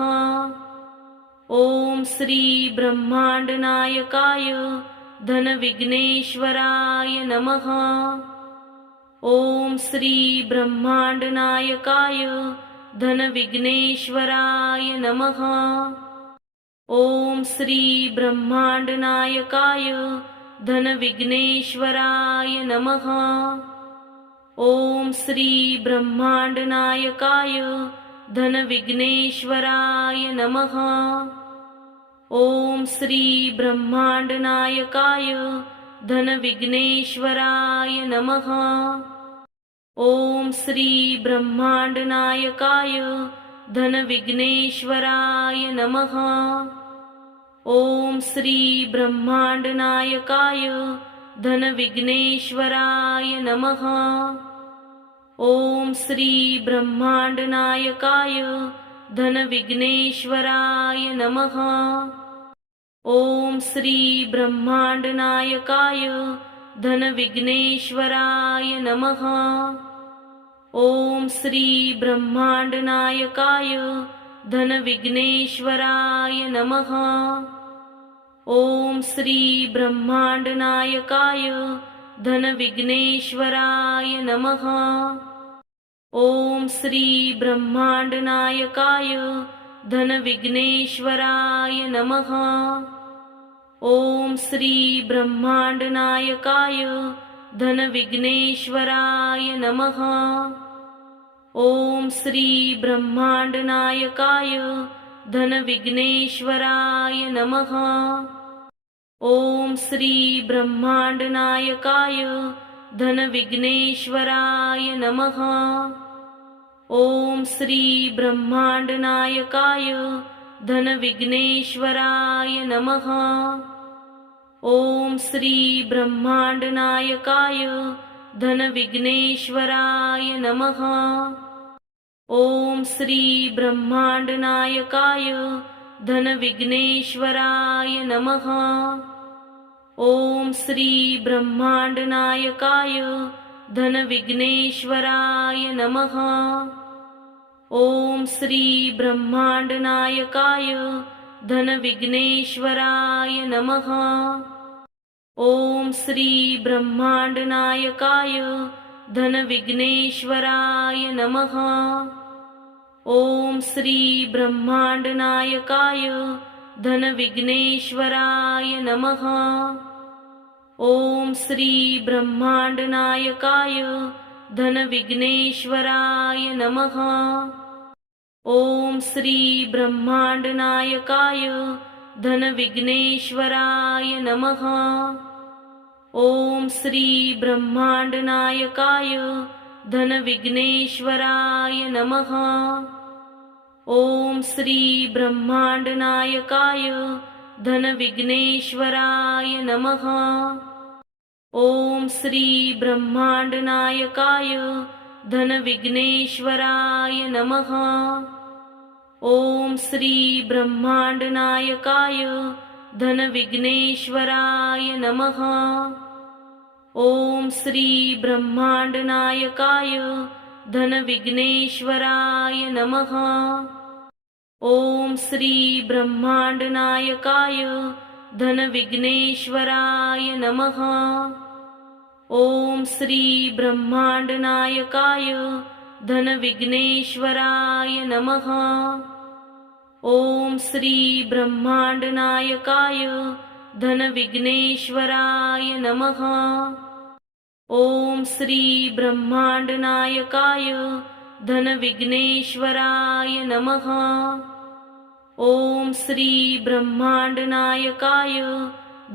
ओम श्री ब्रह्मांडनायकाय धनविघ्नेश्वराय नमः। ओम श्री ब्रह्मांडनायकाय धनविघ्नेश्वराय नमः। ओम श्री ब्रह्मांडनायकाय धनविघ्नेश्वराय नमः। ओम श्री ब्रह्मांडनायकाय धनविघ्नेश्वराय नमः। ओम श्री ब्रह्मांडनायकाय धनविघ्नेश्वराय नमः। ओम श्री ब्रह्मांडनायकाय धनविघ्नेश्वराय नमः। ओम श्री ब्रह्मांडनायकाय धनविघ्नेश्वराय नमः। ओम श्री ब्रह्मांडनायकाय धनविघ्नेश्वराय नमः। ओम श्री ब्रह्मांडनायकाय धनविघ्नेश्वराय नमः। ओम श्री ब्रह्मांडनायकाय धनविघ्नेश्वराय नमः। ओम श्री ब्रह्मांडनायकाय धनविघ्नेश्वराय नमः। ओम श्री ब्रह्मांडनायकाय धनविघ्नेश्वराय नमः। ओम श्री ब्रह्मांडनायकाय धनविघ्नेश्वराय नमः। ओम श्री ब्रह्मांडनायकाय धनविघ्नेश्वराय नमः। ओम श्री ब्रह्मांडनायकाय धनविघ्नेश्वराय नमः। ओम श्री ब्रह्मांडनायकाय धनविघ्नेश्वराय नमः। ओम श्री ब्रह्मांडनायकाय धनविघ्नेश्वराय नमः। ओम श्री ब्रह्मांडनायकाय धनविघ्नेश्वराय नमः। ओम श्री ब्रह्मांडनायकाय धनविघ्नेश्वराय नमः। ओम श्री ब्रह्मांडनायकाय धनविघ्नेश्वराय नमः। ओम श्री ब्रह्मांडनायकाय धनविघ्नेश्वराय नमः। ओम श्री ब्रह्मांडनायकाय धनविघ्नेश्वराय नमः। ओम श्री ब्रह्मांडनायकाय धनविघ्नेश्वराय नमः। ओम श्री ब्रह्मांडनायकाय धनविघ्नेश्वराय नमः। ओम श्री ब्रह्मांडनायकाय धनविघ्नेश्वराय नमः। ओम श्री ब्रह्मांडनायकाय धनविघ्नेश्वराय नमः। ओम श्री ब्रह्मांडनायकाय धनविघ्नेश्वराय नमः। ओम श्री ब्रह्मांडनायकाय धनविघ्नेश्वराय नमः। ओम श्री ब्रह्मांडनायकाय धनविघ्नेश्वराय नमः। ओम श्री ब्रह्मांडनायकाय धनविघ्नेश्वराय नमः। ओम श्री ब्रह्मांडनायकाय धनविघ्नेश्वराय नमः। ओम श्री ब्रह्मांडनायकाय धनविघ्नेश्वराय नमः। ओम श्री ब्रह्मांडनायकाय धनविघ्नेश्वराय नमः। ओम श्री ब्रह्मांडनायकाय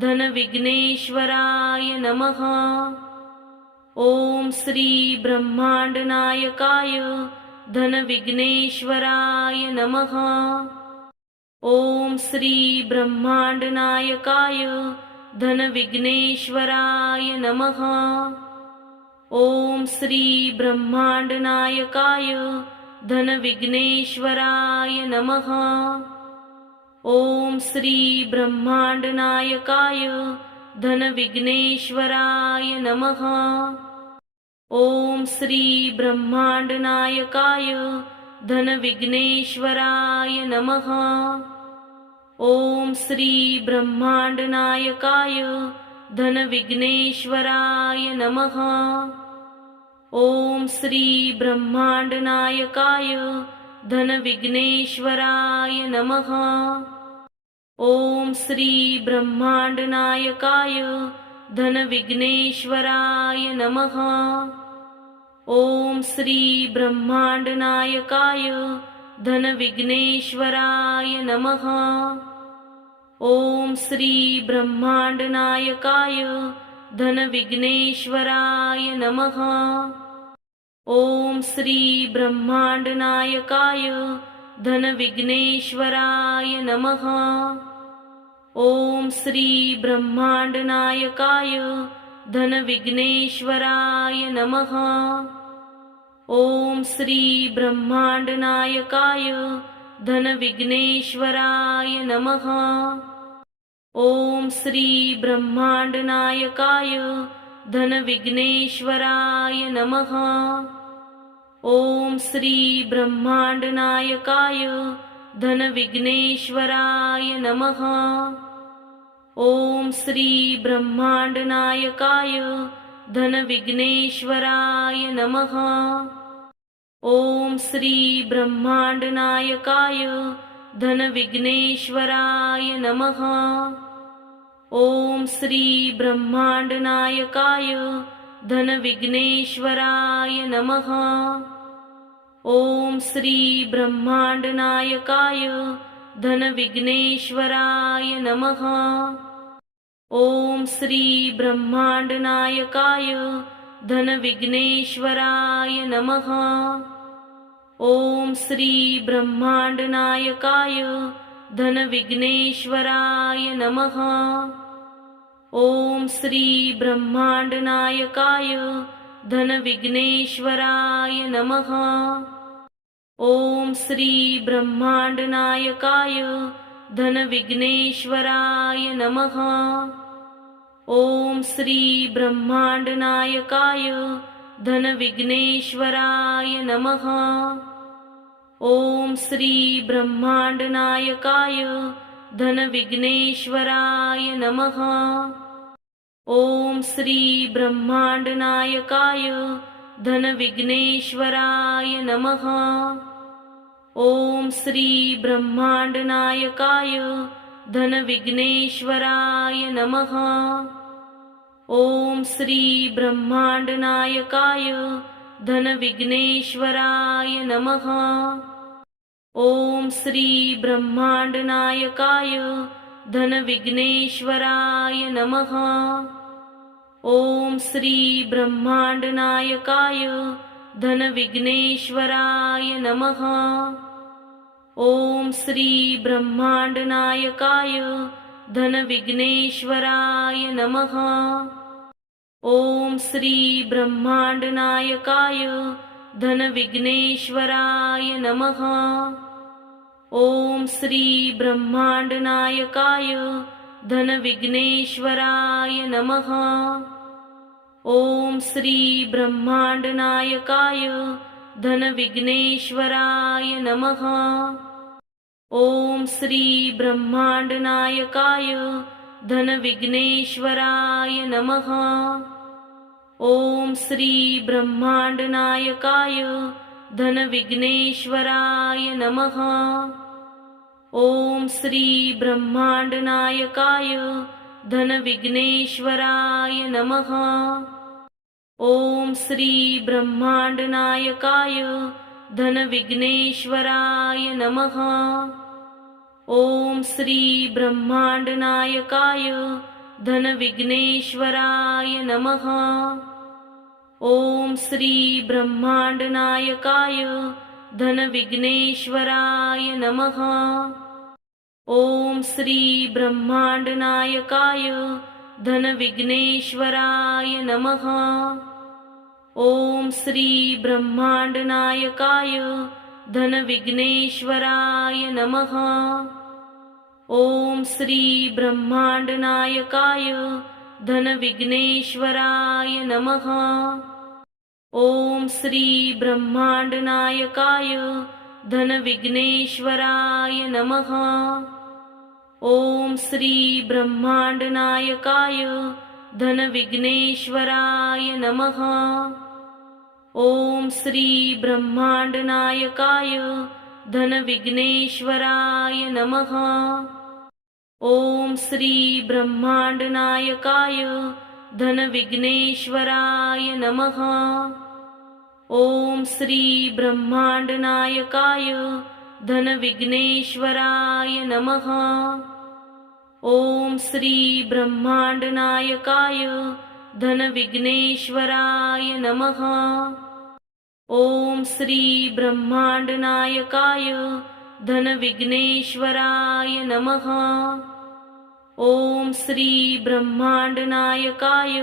धनविघ्नेश्वराय नमः। ओम श्री ब्रह्मांडनायकाय धनविघ्नेश्वराय नमः। ओम श्री ब्रह्मांडनायकाय धनविघ्नेश्वराय नमः। ओम श्री ब्रह्मांडनायकाय धनविघ्नेश्वराय नमः। ओम श्री ब्रह्मांडनायकाय धनविघ्नेश्वराय नमः। ओम श्री ब्रह्मांडनायकाय धनविघ्नेश्वराय नमः। ओम श्री ब्रह्मांडनायकाय धनविघ्नेश्वराय नमः। ओम श्री ब्रह्मांडनायकाय धनविघ्नेश्वराय नमः। ओम श्री ब्रह्मांडनायकाय धनविघ्नेश्वराय नमः। ओम श्री ब्रह्मांडनायकाय धनविघ्नेश्वराय नमः। ओम श्री ब्रह्मांडनायकाय धनविघ्नेश्वराय नमः। ओम श्री ब्रह्मांडनायकाय धनविघ्नेश्वराय नमः। ओम श्री ब्रह्मांडनायकाय धनविघ्नेश्वराय नमः। ओम श्री ब्रह्मांडनायकाय धनविघ्नेश्वराय नमः। ओम श्री ब्रह्मांडनायकाय धनविघ्नेश्वराय नमः। ओम श्री ब्रह्मांडनायकाय धनविघ्नेश्वराय नमः। ओम श्री ब्रह्मांडनायकाय धनविघ्नेश्वराय नमः। ओम श्री ब्रह्मांडनायकाय धनविघ्नेश्वराय नमः। ओम श्री ब्रह्मांडनायकाय धनविघ्नेश्वराय नमः। ओम श्री ब्रह्मांडनायकाय धनविघ्नेश्वराय नमः। ओम श्री ब्रह्मांडनायकाय धनविघ्नेश्वराय नमः। ओम श्री ब्रह्मांडनायकाय धनविघ्नेश्वराय नमः। ओम श्री ब्रह्मांडनायकाय धनविघ्नेश्वराय नमः। ओम श्री ब्रह्मांडनायकाय धनविघ्नेश्वराय नमः। ओम श्री ब्रह्मांडनायकाय धनविघ्नेश्वराय नमः। ओम श्री ब्रह्मांडनायकाय धनविघ्नेश्वराय नमः। ओम श्री ब्रह्मांडनायकाय धनविघ्नेश्वराय नमः। ओम श्री ब्रह्मांडनायकाय धनविघ्नेश्वराय नमः। ओम श्री ब्रह्मांडनायकाय धनविघ्नेश्वराय नमः। ओम श्री ब्रह्मांडनायकाय धनविघ्नेश्वराय नमः। ओम श्री ब्रह्मांडनायकाय धनविघ्नेश्वराय नमः। ओम श्री ब्रह्मांडनायकाय धनविघ्नेश्वराय नमः। ओम श्री ब्रह्मांडनायकाय धनविघ्नेश्वराय नमः। ओम श्री ब्रह्मांडनायकाय धनविघ्नेश्वराय नमः। ओम श्री ब्रह्मांडनायकाय धनविघ्नेश्वराय नमः। ओम श्री ब्रह्मांडनायकाय धनविघ्नेश्वराय नमः। ओम श्री ब्रह्मांडनायकाय धनविघ्नेश्वराय नमः। ओम श्री ब्रह्मांडनायकाय धनविघ्नेश्वराय नमः। ओम श्री ब्रह्मांडनायकाय धनविघ्नेश्वराय नमः। ओम श्री ब्रह्मांडनायकाय धनविघ्नेश्वराय नमः। ओम श्री ब्रह्मांडनायकाय धनविघ्नेश्वराय नमः। ओम श्री ब्रह्मांडनायकाय धनविघ्नेश्वराय नमः। ओम श्री ब्रह्मांडनायकाय धनविघ्नेश्वराय नमः। ओम श्री ब्रह्मांडनायकाय धनविघ्नेश्वराय नमः। ओम श्री ब्रह्मांडनायकाय धनविघ्नेश्वराय नमः। ओम श्री ब्रह्मांडनायकाय धनविघ्नेश्वराय नमः। ओम श्री ब्रह्मांडनायकाय धनविघ्नेश्वराय नमः। ओम श्री ब्रह्मांडनायकाय धनविघ्नेश्वराय नमः। ओम श्री ब्रह्मांडनायकाय धनविघ्नेश्वराय नमः। ओम श्री ब्रह्मांडनायकाय धनविघ्नेश्वराय नमः। ओम श्री ब्रह्मांडनायकाय धनविघ्नेश्वराय नमः। ओम श्री ब्रह्मांडनायकाय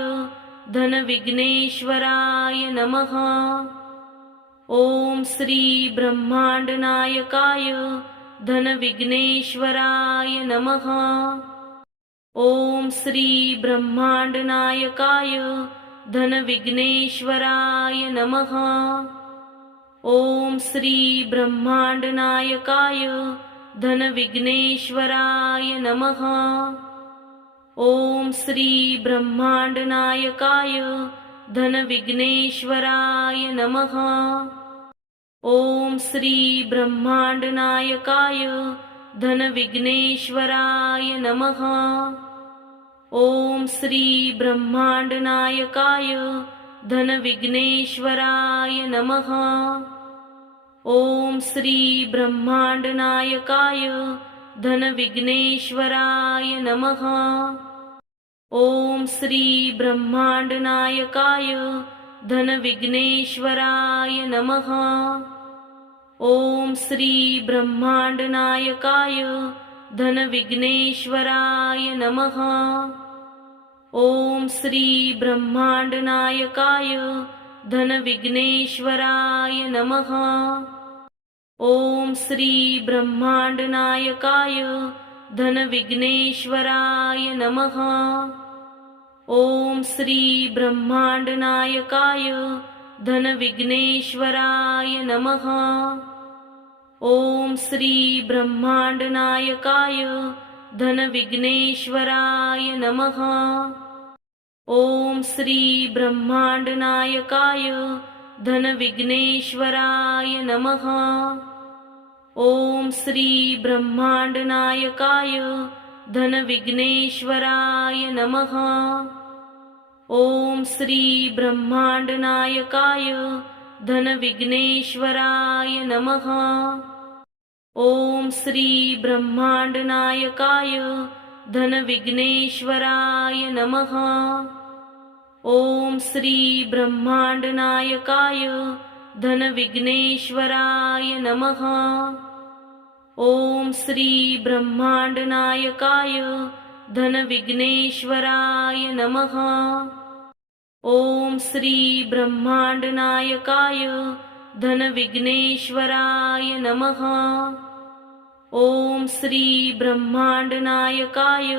धनविघ्नेश्वराय नमः। ओम श्री ब्रह्मांडनायकाय धनविघ्नेश्वराय नमः। ओम श्री ब्रह्मांडनायकाय धनविघ्नेश्वराय नमः। ओम श्री ब्रह्मांडनायकाय धनविघ्नेश्वराय नमः। ओम श्री ब्रह्मांडनायकाय धनविघ्नेश्वराय नमः। ओम श्री ब्रह्मांडनायकाय धनविघ्नेश्वराय नमः। ओम श्री ब्रह्मांडनायकाय धनविघ्नेश्वराय नमः। ओम श्री ब्रह्मांडनायकाय धनविघ्नेश्वराय नमः। ओम श्री ब्रह्मांडनायकाय धनविघ्नेश्वराय नमः। ओम श्री ब्रह्मांडनायकाय धनविघ्नेश्वराय नमः। ओम श्री ब्रह्मांडनायकाय धनविघ्नेश्वराय नमः। ओम श्री ब्रह्मांडनायकाय धनविघ्नेश्वराय नमः। ओम श्री ब्रह्मांडनायकाय धनविघ्नेश्वराय नमः। ओम श्री ब्रह्मांडनायकाय धनविघ्नेश्वराय नमः। ओम श्री ब्रह्मांडनायकाय धनविघ्नेश्वराय नमः। ओम श्री ब्रह्मांडनायकाय धनविघ्नेश्वराय नमः। ओम श्री ब्रह्मांडनायकाय धनविघ्नेश्वराय नमः। ओम श्री ब्रह्मांडनायकाय धनविघ्नेश्वराय नमः। ओम श्री ब्रह्मांडनायकाय धनविघ्नेश्वराय नमः। ओम श्री ब्रह्मांडनायकाय धनविघ्नेश्वराय नमः। ओम श्री ब्रह्मांडनायकाय धनविघ्नेश्वराय नमः। ओम श्री ब्रह्मांडनायकाय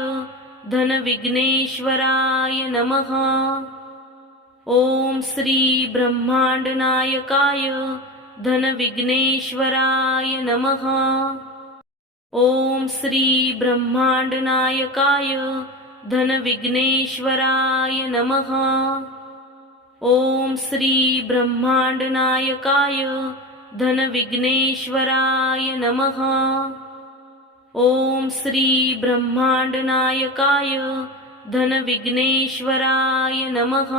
धनविघ्नेश्वराय नमः। ओम श्री ब्रह्मांडनायकाय धनविघ्नेश्वराय नमः। ओम श्री ब्रह्मांडनायकाय धनविघ्नेश्वराय नमः। ओम श्री ब्रह्मांडनायकाय धनविघ्नेश्वराय नमः। ओम श्री ब्रह्मांडनायकाय धनविघ्नेश्वराय नमः।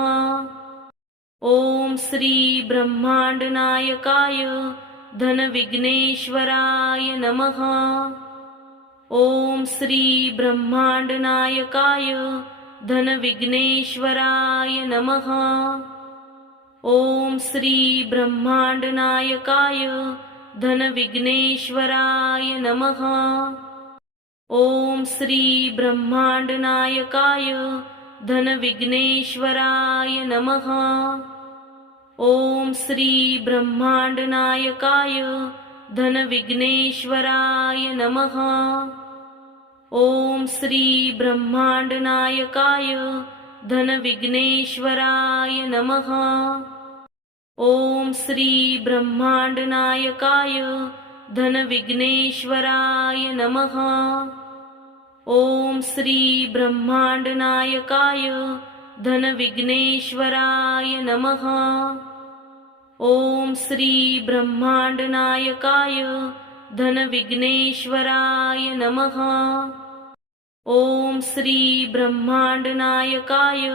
ओम श्री ब्रह्मांडनायकाय धनविघ्नेश्वराय नमः। ओम श्री ब्रह्मांडनायकाय धनविघ्नेश्वराय नमः। ओम श्री ब्रह्मांडनायकाय धनविघ्नेश्वराय नमः। ओम श्री ब्रह्मांडनायकाय धनविघ्नेश्वराय नमः। ओम श्री ब्रह्मांडनायकाय धनविघ्नेश्वराय नमः। ओम श्री ब्रह्मांडनायकाय धनविघ्नेश्वराय नमः। ओम श्री ब्रह्मांडनायकाय धनविघ्नेश्वराय नमः। ओम श्री ब्रह्मांडनायकाय धनविघ्नेश्वराय नमः। ओम श्री ब्रह्मांडनायकाय धनविघ्नेश्वराय नमः। ओम श्री ब्रह्मांडनायकाय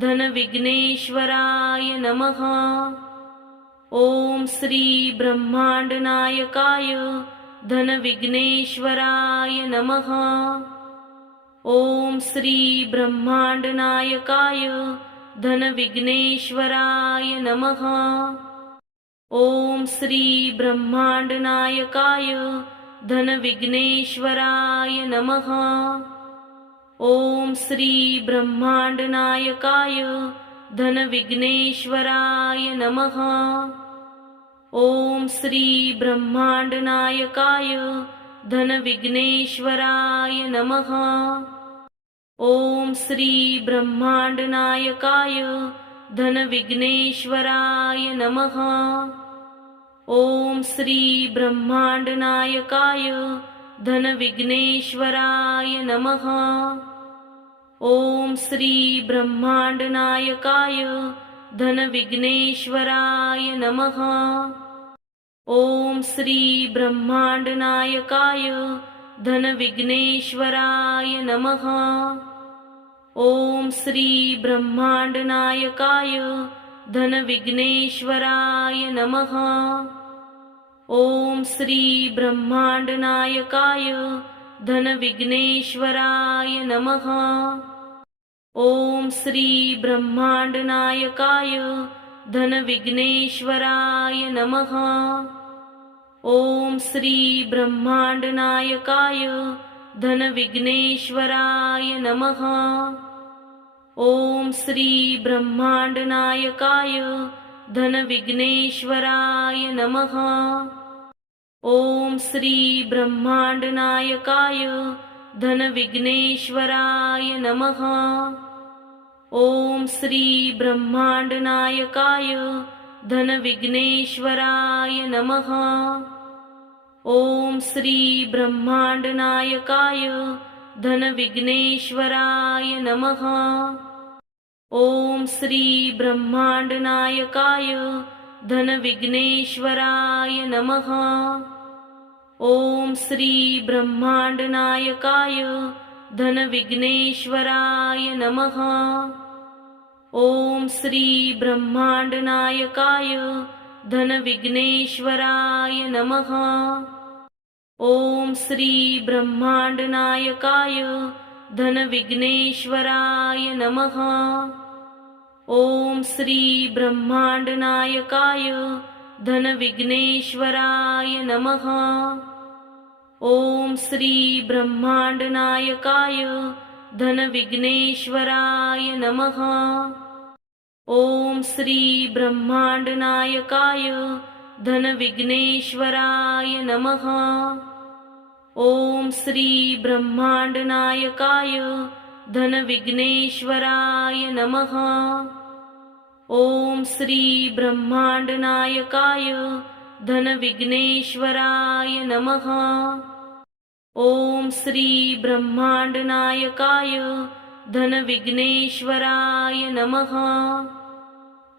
धनविघ्नेश्वराय नमः। ओम श्री ब्रह्मांडनायकाय धनविघ्नेश्वराय नमः। ओम श्री ब्रह्मांडनायकाय धनविघ्नेश्वराय नमः। ओम श्री ब्रह्मांडनायकाय धनविघ्नेश्वराय नमः। ओम श्री ब्रह्मांडनायकाय धनविघ्नेश्वराय नमः। ओम श्री ब्रह्मांडनायकाय धनविघ्नेश्वराय नमः। ओम श्री ब्रह्मांडनायकाय धनविघ्नेश्वराय नमः। ओम श्री ब्रह्मांडनायकाय धनविघ्नेश्वराय नमः। ओम श्री ब्रह्मांडनायकाय धनविघ्नेश्वराय नमः। ओम श्री ब्रह्मांडनायकाय धनविघ्नेश्वराय नमः। ओम श्री ब्रह्मांडनायकाय धनविघ्नेश्वराय नमः। ओम श्री ब्रह्मांडनायकाय धनविघ्नेश्वराय नमः। ओम श्री ब्रह्मांडनायकाय धनविघ्नेश्वराय नमः। ओम श्री ब्रह्मांडनायकाय धनविघ्नेश्वराय नमः। ओम श्री ब्रह्मांडनायकाय धनविघ्नेश्वराय नमः। ओम श्री ब्रह्मांडनायकाय धनविघ्नेश्वराय नमः। ओम श्री ब्रह्मांडनायकाय धनविघ्नेश्वराय नमः। ओम श्री ब्रह्मांडनायकाय धनविघ्नेश्वराय नमः। ओम श्री ब्रह्मांडनायकाय धनविघ्नेश्वराय नमः। ओम श्री ब्रह्मांडनायकाय धनविघ्नेश्वराय नमः। ओम श्री ब्रह्मांडनायकाय धनविघ्नेश्वराय नमः। ओम श्री ब्रह्मांडनायकाय धनविघ्नेश्वराय नमः। ओम श्री ब्रह्मांडनायकाय धनविघ्नेश्वराय नमः। ओम श्री ब्रह्मांडनायकाय धनविघ्नेश्वराय नमः। ओम श्री ब्रह्मांडनायकाय धनविघ्नेश्वराय नमः। ओम श्री ब्रह्मांडनायकाय धनविघ्नेश्वराय नमः। ओम श्री ब्रह्मांडनायकाय धनविघ्नेश्वराय नमः। ओम श्री ब्रह्मांडनायकाय धनविघ्नेश्वराय नमः।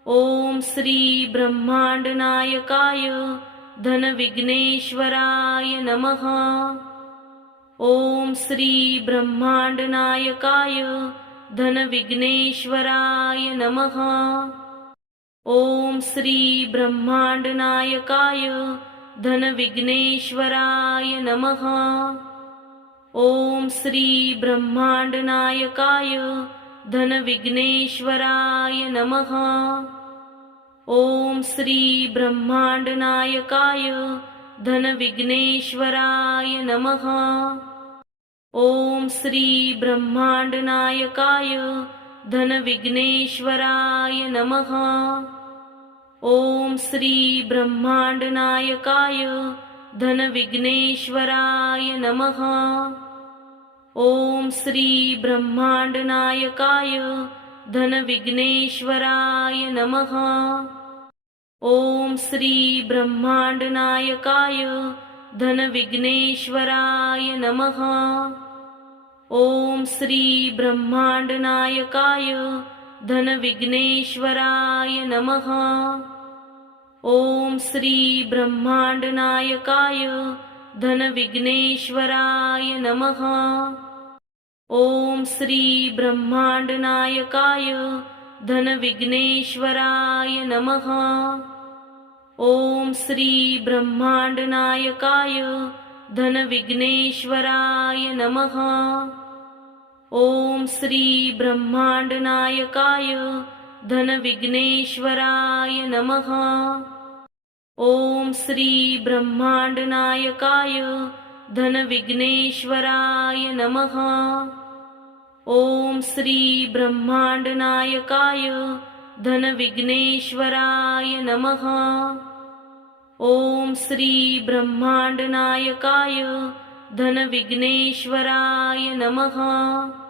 ओम श्री ब्रह्मांडनायकाय धनविघ्नेश्वराय नमः। ओम श्री ब्रह्मांडनायकाय धनविघ्नेश्वराय नमः। ओम श्री ब्रह्मांडनायकाय धनविघ्नेश्वराय नमः। ओम श्री ब्रह्मांडनायकाय धनविघ्नेश्वराय नमः। ओम श्री ब्रह्मांडनायकाय धनविघ्नेश्वराय नमः। ओम श्री ब्रह्मांडनायकाय धनविघ्नेश्वराय नमः। ओम श्री ब्रह्मांडनायकाय धनविघ्नेश्वराय नमः। ओम श्री ब्रह्मांडनायकाय धनविघ्नेश्वराय नमः। ओम श्री ब्रह्मांडनायकाय धनविघ्नेश्वराय नमः। ओम श्री ब्रह्मांडनायकाय धनविघ्नेश्वराय नमः। ओम श्री ब्रह्मांडनायकाय धनविघ्नेश्वराय नमः। ओम श्री ब्रह्मांडनायकाय धनविघ्नेश्वराय नमः। ओम श्री ब्रह्मांडनायकाय धनविघ्नेश्वराय नमः। ओम श्री ब्रह्मांडनायकाय धनविघ्नेश्वराय नमः। ओम श्री ब्रह्मांडनायकाय धनविघ्नेश्वराय नमः। ओम श्री ब्रह्मांडनायकाय धनविघ्नेश्वराय नमः। ओम श्री ब्रह्मांडनायकाय धनविघ्नेश्वराय नमः।